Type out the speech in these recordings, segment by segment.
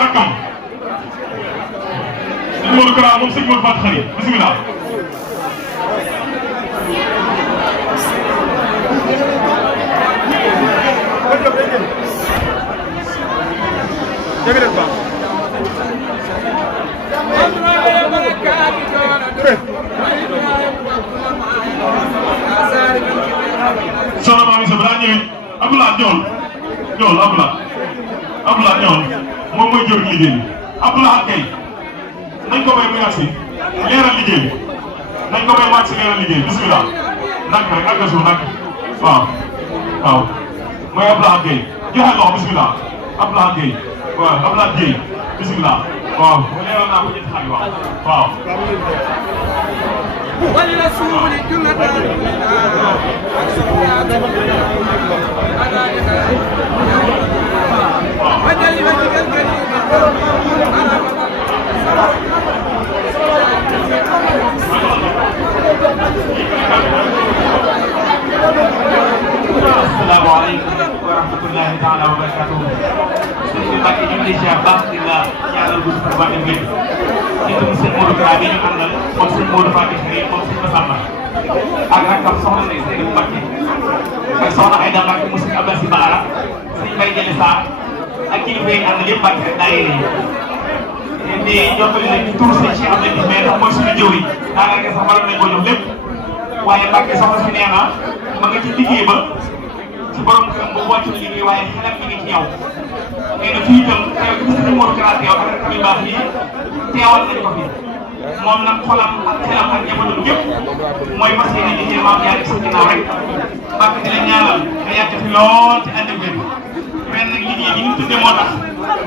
rakam sëñ Modou Kara moom sëñ Modou Fatou Khari bismillah soxna Mame Isseu balaa ñëwee Abdoulaye ñëwal Abdoulaye ñëwal moom mooy jur liggéey bi Abdoulaye kay nañ ko may mu yàgg si leeral liggéey bi nañ ko may mu yàgg si leeral liggéey bismillah nag rek ak suuf nag waaw mooy Abdoulaye Gueye joxe loxo bismillah Abdoulaye Gueye waaw Abdoulaye Gueye bismillah waaw leeral naa ko ñetti xarit waaw ولرسول جنة وجلبتك الكريم السلام عليكم ورحمة الله تعالى وبركاته. Serigne Mbacké ñu ngi lay ziar baax di la ñaanal gudd fan baax ngeen ci turu sëñ Modou Kara bi ñu àndal moom sëñ Modou Fatou Khari moom sëñ Massamba ak rakam soxna Ndeye Serigne Mbacké ak soxna Aïda Mbacké mu sëñ Abdou Bara sëñ Mbaye Jëli Sarr ak kilifa yi àndal yëpp Mbacké rek daayira yi di jottali leen ci turu sëñ Cheikh Abdou mais ndax mooy suñu jëw yi daanaka sax waroon nañ ko jox lépp waaye Mbacké soxna si nee na ma nga ci liggéey ba ci borom këram bu wàccul liggéey waaye xelam mi ngi ci yow nee na fii itam teew ci sëñ Modou Kara teew ak rakam yu baax yi teewal nañ ko fi moom nag xolam ak xelam ak njabootam yëpp mooy fas yéene liggéey maam yaa ngi sa ginnaaw rek Mbacké di la ñaanal nga yàgg fi lool ci ànd ak wér ren nag liggéey bi ñu tuddee moo tax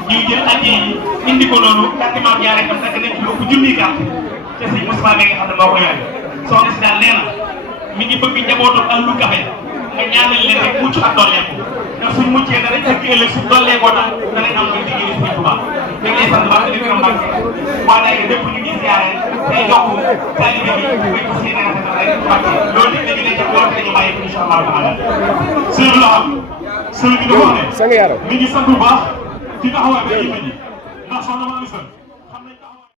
ñu jël addi yi indi ko loolu carte maam yaa rek am dagg nañ ci lu ëpp junniy carte te sëñ Moussa mi nga xam ne moo ko yore soxna si daal nee na mi ngi bëgg njabootam Ahloul Café nga ñaanal leen rek mucc ak dolleeku ndax suñ muccee danañ fekk ëllëg suñ dolleekoo tax danañ am luy liggéey Sëriñ Touba dañ lay sant baax di gërëm Mbacké waa daay lépp ñu ngi ziare tey jokk taalibe bi muy fas yéene rafetal rek Mbacké loolu it dañu ne ci loolu dañu bàyyi incha allahu taala sëñ bi la xam sëñ bi dafa wax ne mi ngi sant bu baax ci taxawaay ba yëpp ji ndax soxna Mame Isseu